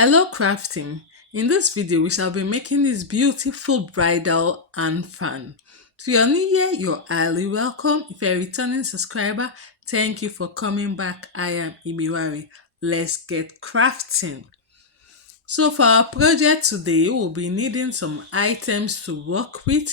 Hello crafting. In this video, we shall be making this beautiful bridal and fan. If you're new here, you're highly welcome. If you're a returning subscriber, thank you for coming back. I am Imiwari. Let's get crafting. So for our project today, we'll be needing some items to work with.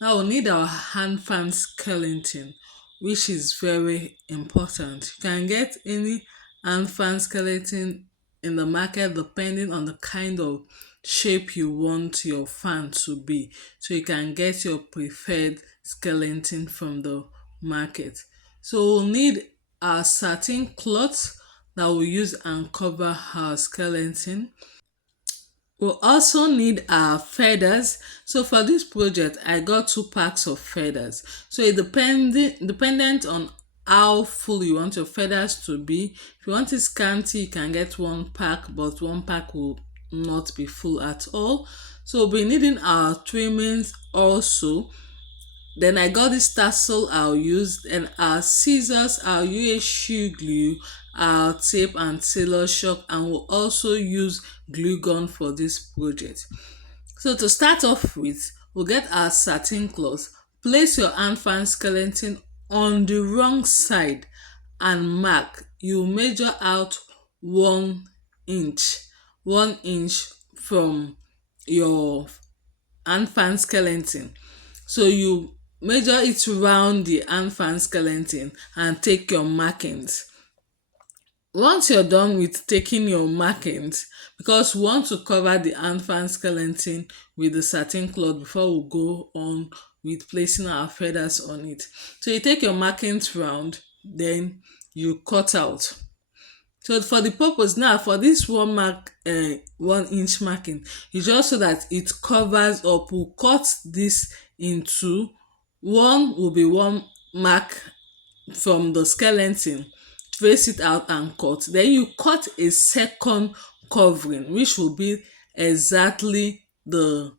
Now we'll need our hand fan skeleton, which is very important. You can get any hand fan skeleton in the market depending on the kind of shape you want your fan to be. So you can get your preferred skeleton from the market. So we'll need our satin cloth that we'll use and cover our skeleton. We'll also need our feathers. So for this project, I got 2 packs of feathers. So it dependent on how full you want your feathers to be. If you want it scanty, you can get 1 pack, but 1 pack will not be full at all. So we'll be needing our trimmings also. Then I got this tassel I'll use, and our scissors, our UHU glue, our tape and Tailor shock, and we'll also use glue gun for this project. So to start off with, we'll get our satin cloth. Place your hand fan skeleton on the wrong side and mark. You measure out 1 inch, 1 inch from your hand fan skeleton. So you measure it round the hand fan skeleton and take your markings. Once you're done with taking your markings, because we want to cover the hand fan skeleton with the satin cloth before we go on with placing our feathers on it. So you take your markings round, then you cut out. So for the purpose now, for this 1 inch marking, it's just so that it covers up. We'll cut this into one will be 1 mark from the skeleton, trace it out and cut. Then you cut a second covering, which will be exactly the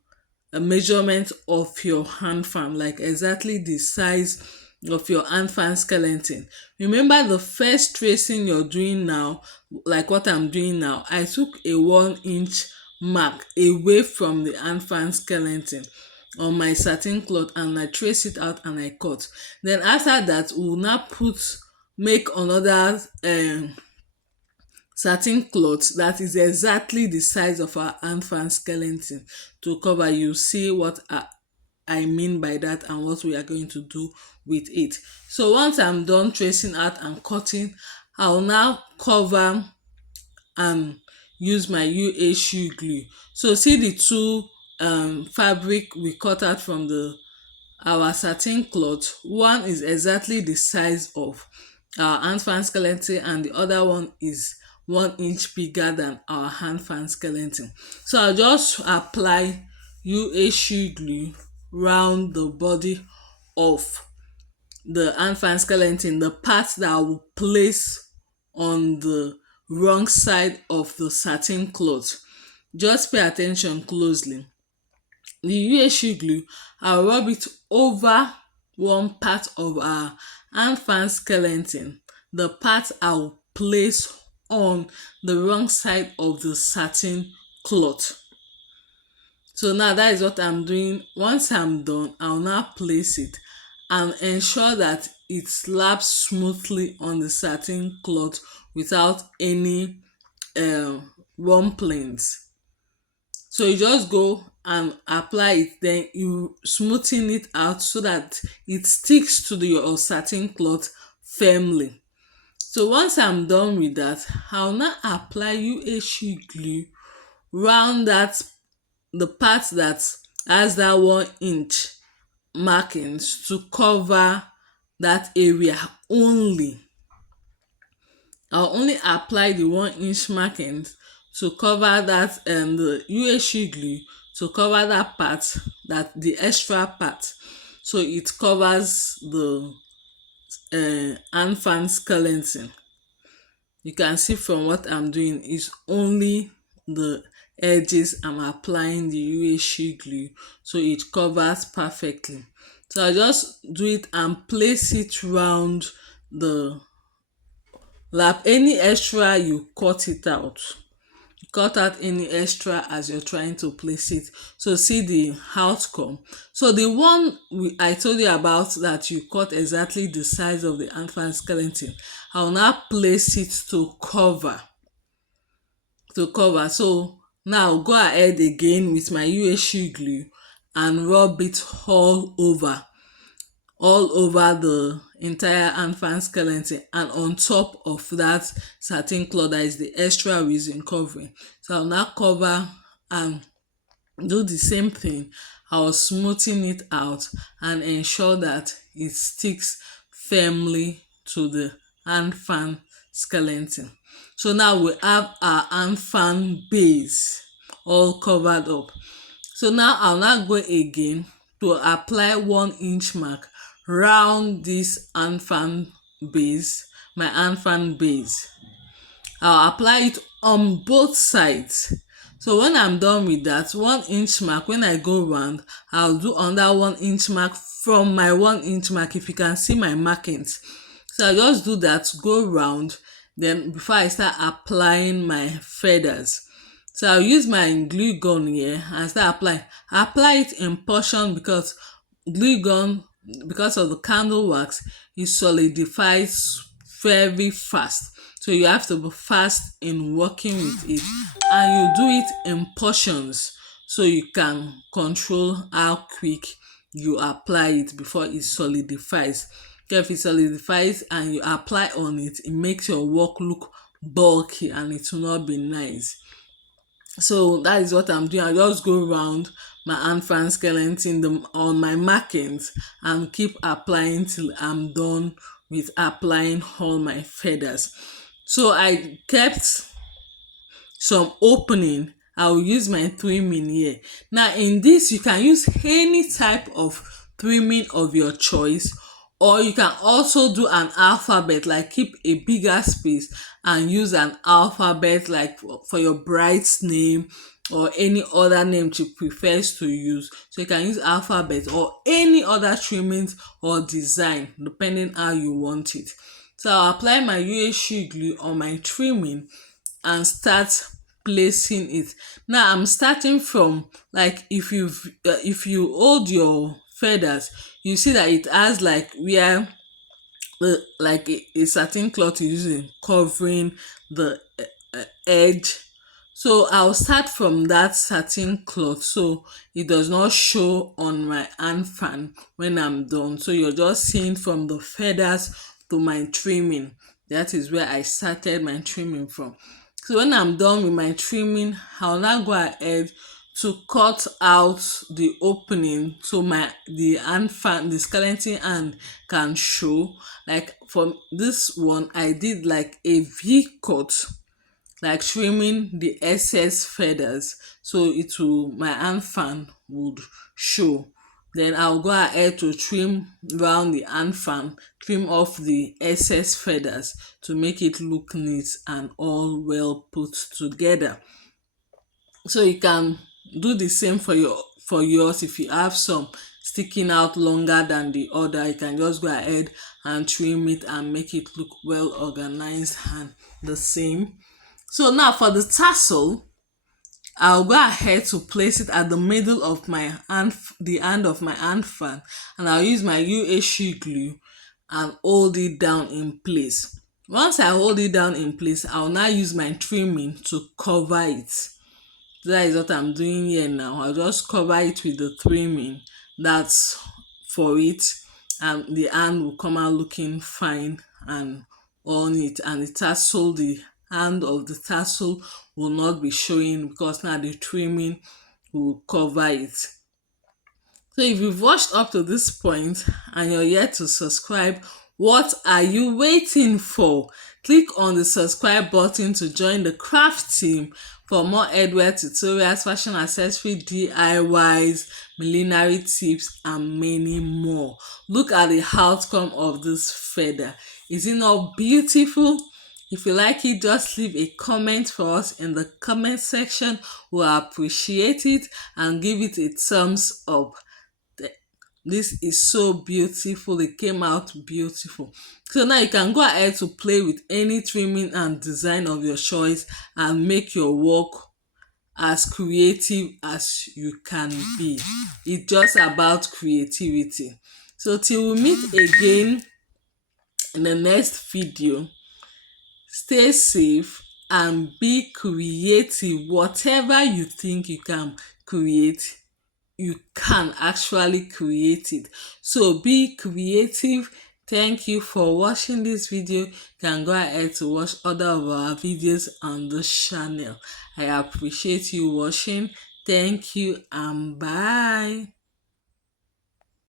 measurement of your hand fan, like exactly the size of your hand fan skeleton. Remember, the first tracing you're doing now, like what I'm doing now, I took a 1 inch mark away from the hand fan skeleton on my satin cloth, and I trace it out and I cut. Then after that, we'll now make another satin cloth that is exactly the size of our hand fan skeleton to cover. You see what I mean by that and what we are going to do with it. So once I'm done tracing out and cutting, I'll now cover and use my UHU glue. So see the two fabric we cut out from our satin cloth. One is exactly the size of our hand fan skeleton, and the other one is 1 inch bigger than our hand fan skeleton. So I'll just apply UHU glue round the body of the hand fan skeleton, the part that I will place on the wrong side of the satin cloth. Just pay attention closely. The UHU glue, I'll rub it over one part of our hand fan skeleton, the part I'll place on the wrong side of the satin cloth. So now that is what I'm doing. Once I'm done, I'll now place it and ensure that it slaps smoothly on the satin cloth without any rumplings. So you just go and apply it, then you smoothen it out so that it sticks to your satin cloth firmly. So once I'm done with that, I'll now apply UHU glue round the part that has that 1 inch markings to cover that area only. I'll only apply the 1 inch markings to cover that, the UHU glue to cover that part, that the extra part, so it covers the hand fan skeleton. You can see from what I'm doing is only the edges I'm applying the UHU glue, so it covers perfectly. So I just do it and place it round the lap. Any extra, you cut it out. cut out any extra as you're trying to place it. So see the outcome. So the one I told you about that you cut exactly the size of the handfan skeleton, I'll now place it to cover. So now go ahead again with my UHU glue and rub it all over the entire handfan skeleton, and on top of that satin cloth that is the extra reason covering. So I'll now cover and do the same thing. I'll smoothen it out and ensure that it sticks firmly to the handfan skeleton. So now we have our handfan base all covered up. So now I'll now go again to apply 1 inch mark round this handfan base, my handfan base. I'll apply it on both sides. So when I'm done with that 1 inch mark, when I go round, I'll do another 1 inch mark from my 1 inch mark. If you can see my markings, so I just do that, go round, then before I start applying my feathers. So I'll use my glue gun here and start applying. Apply it in portion because glue gun, because of the candle wax, it solidifies very fast. So you have to be fast in working with it, and you do it in portions so you can control how quick you apply it before it solidifies. If it solidifies and you apply on it, it makes your work look bulky and it will not be nice. So that is what I'm doing. I just go around my handfan skeleton on my markings and keep applying till I'm done with applying all my feathers. So I kept some opening. I will use my trimming here. Now in this, you can use any type of trimming of your choice, or you can also do an alphabet, like keep a bigger space and use an alphabet like for your bride's name or any other name she prefers to use. So you can use alphabet or any other trimmings or design depending how you want it. So I'll apply my UHU glue on my trimming and start placing it. Now I'm starting from, like, if you hold your feathers, you see that it has like where like a satin cloth you're using covering the edge. So I'll start from that satin cloth so it does not show on my handfan when I'm done. So you're just seeing from the feathers to my trimming. That is where I started my trimming from. So when I'm done with my trimming, I'll now go ahead to cut out the opening so the handfan, the skeleton hand can show. Like for this one, I did like a V cut, like trimming the excess feathers so my handfan would show. Then I'll go ahead to trim round the handfan, trim off the excess feathers to make it look neat and all well put together. So you can do the same for yours. If you have some sticking out longer than the other, you can just go ahead and trim it and make it look well organized and the same. So now for the tassel, I'll go ahead to place it at the middle of my hand, the end of my handfan, and I'll use my UHU glue and hold it down in place. Once I hold it down in place, I'll now use my trimming to cover it. That is what I'm doing here now. I'll just cover it with the trimming that's for it, and the hand will come out looking fine and on it, and the hand of the tassel will not be showing because now the trimming will cover it. So if you've watched up to this point and you're yet to subscribe, what are you waiting for? Click on the subscribe button to join the craft team for more headwear tutorials, fashion accessory DIYs, millinery tips, and many more. Look at the outcome of this feather. Is it not beautiful? If you like it, just leave a comment for us in the comment section. We'll appreciate it and give it a thumbs up. This is so beautiful. It came out beautiful. So now you can go ahead to play with any trimming and design of your choice and make your work as creative as you can be. It's just about creativity. So till we meet again in the next video, stay safe and be creative. Whatever you think you can create, you can actually create it. So be creative. Thank you for watching this video. You can go ahead to watch other of our videos on this channel. I appreciate you watching. Thank you and bye.